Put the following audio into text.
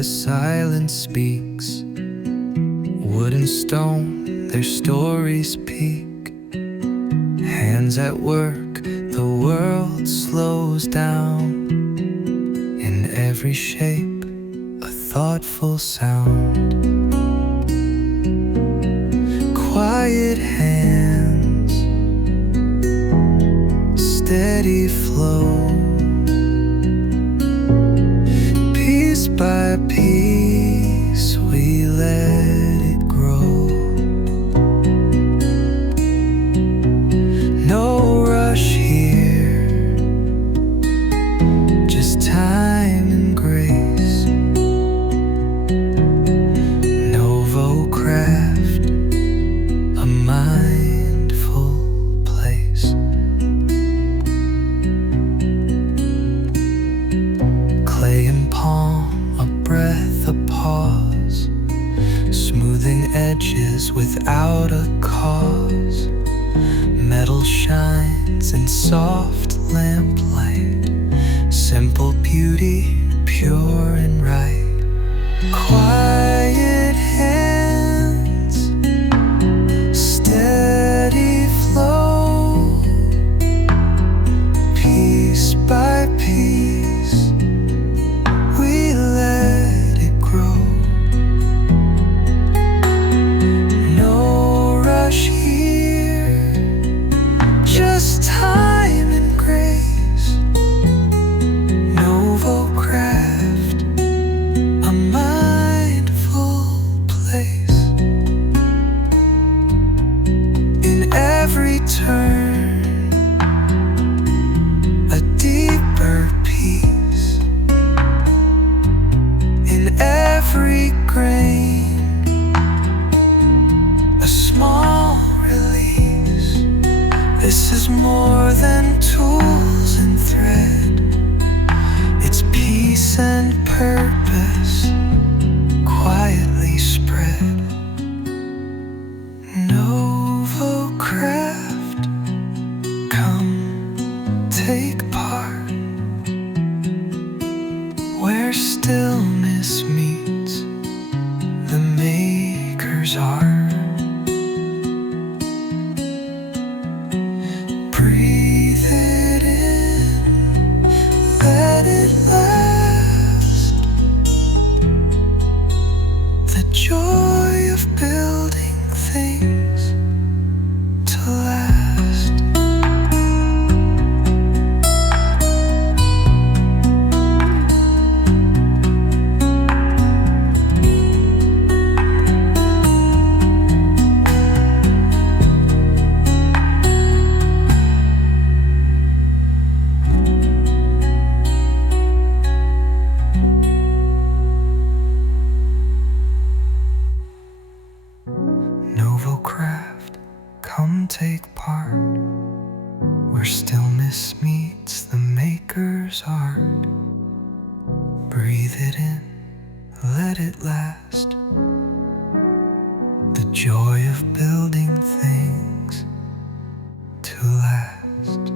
the silence speaks. Wood and stone, their stories peak. Hands at work, the world slows down. In every shape, a thoughtful sound. Quiet hands, steady flow. Piece by piece, we let it grow. No rush here, just time and grace. Novo craft, a mindful place. Clay and palm, a breath, a pause. Smoothing edges without a cause. Metal shines in soft lamplight. Simple beauty, pure and right. Quiet hands, steady flow. Piece by piece, we let it grow. No rush here, just time and grace. Novo craft, a mindful place. In every turn, a deeper peace. In every grain, a small release. This is more than tools and thread. It's peace and purpose, quietly spread. Novo craft, come take part. Where stillness meets the maker's art. Breathe it in, let it last. The joy of building things to last. Novo craft, come take part. Where stillness meets the maker's art. Breathe it in, let it last. The joy of building things to last.